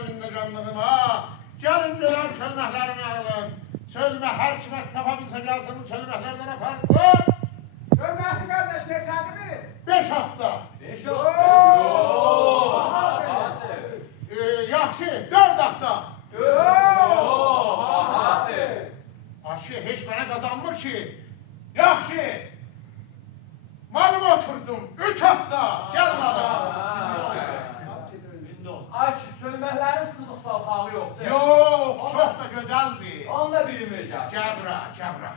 özünde canlığım ha. Gelin gelen çölməklərimi alın. Çölmə hər kimə tapabilsə gəlsin bu çölməklərdən aparsın. Çölməsi qardaş neçədir biri? 5 hafta. 5 Yaxşı 4 hafta. Bahadır. Aşı heç mənə qazanmır ki. Yaxşı. Malım oturdum 3 hafta. Gəlmədim. Ay şu çölməklərin sınıq salpağı yoxdur. Yox, çox da gözəldir. Onda birim verəcək. Cəbra, cəbra.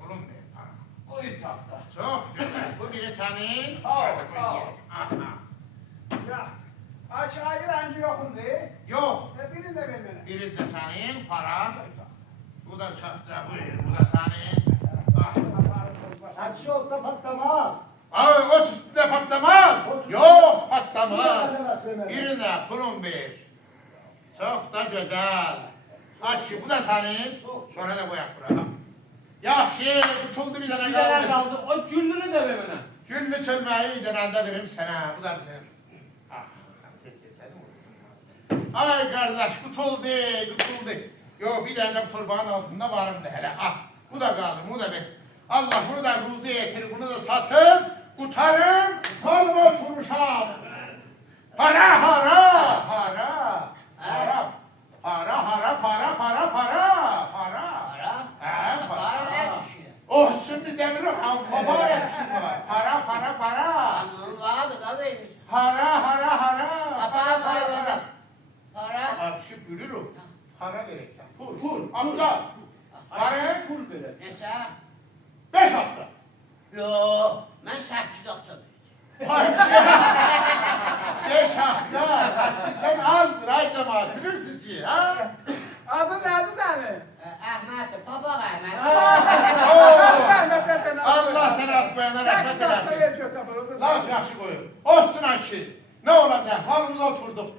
Olun be, para. Bu 3 hafta. Çox gözəl. Bu biri sənin. Sağ ol, sağ ol. Aha. Yaxşı. Aşağıya rəncü yoxum de. Yox, Birini də ver mənə. biri də sənin, para. Bu da çaxca, buyur, bu da sənin. Hadi olta patlamaz. Ay, o üstünde patlamaz. Yok, patlamaz. Birine pulun ver. Çok da güzel. Aşı, bu da senin. Sonra da koyak buraya. Yaxşı, tutuldu bir tane Şeyler kaldı. kaldı. O güllünü de ver bana. Güllü çölmeyi bir tane de veririm sana. Bu da benim. Ah, sen tek senin olsun. Ay kardeş, tutuldu, tutuldu. Yo, bir tane de kurbanın altında varım da hele. Ah, bu da kaldı, bu da ben. Allah bunu da ruzu yetir, bunu da satın, utarım, koluma oturmuşam. Para, para, para, para, para, para, para, para, para, para. Para ne düşüyor? Olsun bir demir ham, baba yakışım var. Para, para, para. Anlamı vardı da vermiş. Para, para, para. Para, para. Para. Akşı bülür o. Para vereceksin. Pul, amca. Para, Pul verir. Neçə? 5 hafta. Yox, mən 8 akça verəcəm. 5 hafta, sen azdır ay cemaat, bilirsiniz ki, ha? Adın nədir sənin? Əhməddir, papaq Əhməd. Nasıl rəhmət desən? Allah seni atmayana rahmet 8 akça eylesin. ver götür. Laf yaxşı koyun. Olsun Akşı. Ne olacak? Malımıza oturduk.